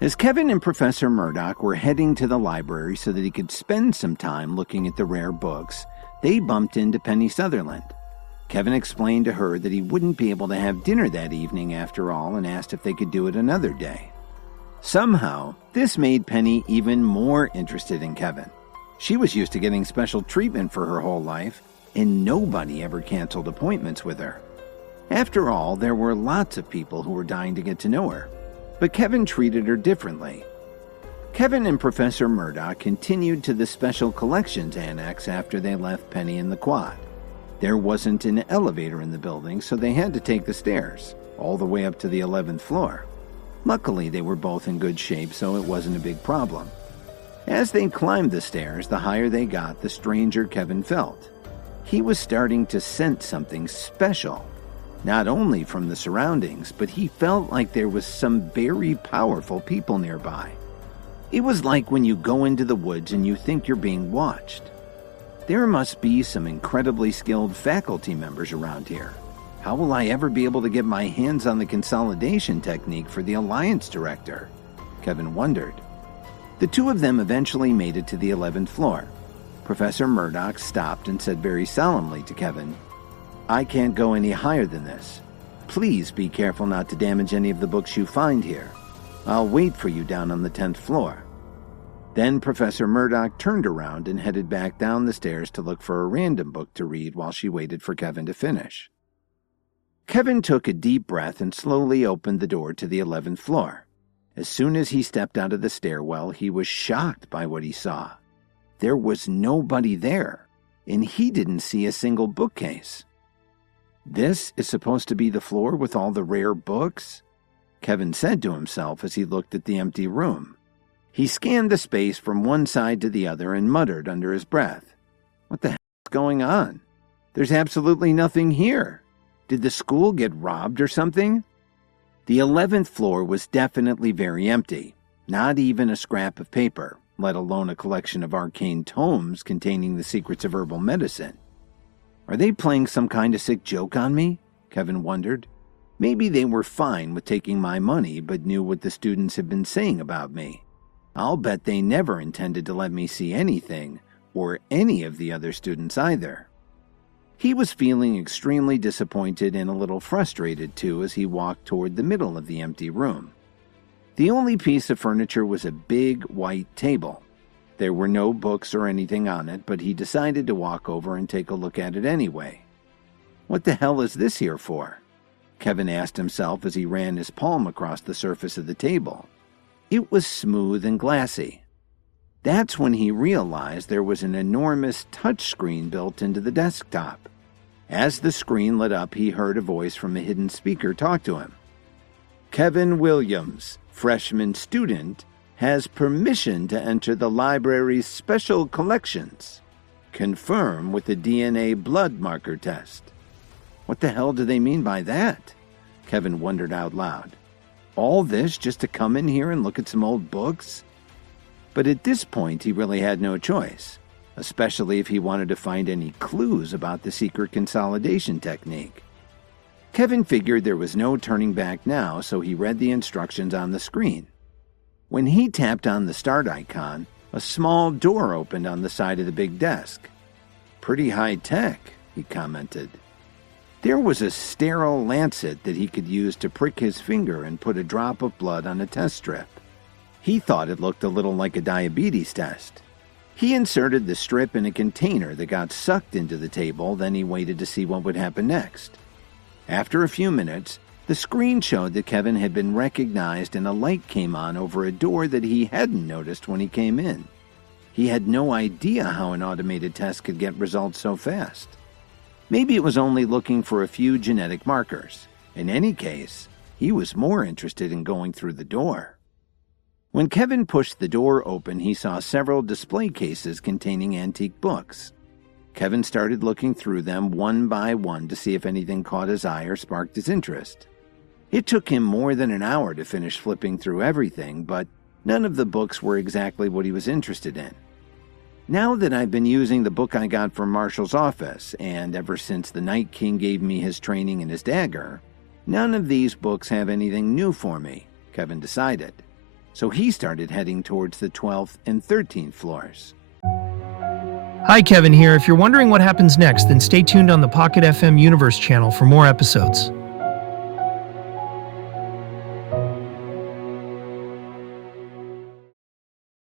As Kevin and Professor Murdoch were heading to the library so that he could spend some time looking at the rare books, they bumped into Penny Sutherland. Kevin explained to her that he wouldn't be able to have dinner that evening after all and asked if they could do it another day. Somehow, this made Penny even more interested in Kevin. She was used to getting special treatment for her whole life, and nobody ever canceled appointments with her. After all, there were lots of people who were dying to get to know her, but Kevin treated her differently. Kevin and Professor Murdoch continued to the Special Collections Annex after they left Penny in the quad. There wasn't an elevator in the building, so they had to take the stairs, all the way up to the 11th floor. Luckily, they were both in good shape, so it wasn't a big problem. As they climbed the stairs, the higher they got, the stranger Kevin felt. He was starting to sense something special, not only from the surroundings, but he felt like there was some very powerful people nearby. It was like when you go into the woods and you think you're being watched. There must be some incredibly skilled faculty members around here. How will I ever be able to get my hands on the consolidation technique for the Alliance Director? Kevin wondered. The two of them eventually made it to the 11th floor. Professor Murdoch stopped and said very solemnly to Kevin, "I can't go any higher than this. Please be careful not to damage any of the books you find here. I'll wait for you down on the 10th floor." Then Professor Murdoch turned around and headed back down the stairs to look for a random book to read while she waited for Kevin to finish. Kevin took a deep breath and slowly opened the door to the 11th floor. As soon as he stepped out of the stairwell, he was shocked by what he saw. There was nobody there, and he didn't see a single bookcase. This is supposed to be the floor with all the rare books? Kevin said to himself as he looked at the empty room. He scanned the space from one side to the other and muttered under his breath, "What the hell is going on? There's absolutely nothing here. Did the school get robbed or something?" The 11th floor was definitely very empty. Not even a scrap of paper, let alone a collection of arcane tomes containing the secrets of herbal medicine. Are they playing some kind of sick joke on me? Kevin wondered. Maybe they were fine with taking my money, but knew what the students had been saying about me. I'll bet they never intended to let me see anything, or any of the other students either. He was feeling extremely disappointed and a little frustrated, too, as he walked toward the middle of the empty room. The only piece of furniture was a big white table. There were no books or anything on it, but he decided to walk over and take a look at it anyway. What the hell is this here for? Kevin asked himself as he ran his palm across the surface of the table. It was smooth and glassy. That's when he realized there was an enormous touchscreen built into the desktop. As the screen lit up, he heard a voice from a hidden speaker talk to him. "Kevin Williams, freshman student, has permission to enter the library's special collections. Confirm with the DNA blood marker test." What the hell do they mean by that? Kevin wondered out loud. All this just to come in here and look at some old books? But at this point, he really had no choice, especially if he wanted to find any clues about the secret consolidation technique. Kevin figured there was no turning back now, so he read the instructions on the screen. When he tapped on the start icon, a small door opened on the side of the big desk. "Pretty high-tech," he commented. There was a sterile lancet that he could use to prick his finger and put a drop of blood on a test strip. He thought it looked a little like a diabetes test. He inserted the strip in a container that got sucked into the table, then he waited to see what would happen next. After a few minutes, the screen showed that Kevin had been recognized and a light came on over a door that he hadn't noticed when he came in. He had no idea how an automated test could get results so fast. Maybe it was only looking for a few genetic markers. In any case, he was more interested in going through the door. When Kevin pushed the door open, he saw several display cases containing antique books. Kevin started looking through them one by one to see if anything caught his eye or sparked his interest. It took him more than an hour to finish flipping through everything, but none of the books were exactly what he was interested in. Now that I've been using the book I got from Marshall's office, and ever since the Night King gave me his training in his dagger, none of these books have anything new for me, Kevin decided. so he started heading towards the 12th and 13th floors. Hi, Kevin here. If you're wondering what happens next, then stay tuned on the Pocket FM Universe channel for more episodes.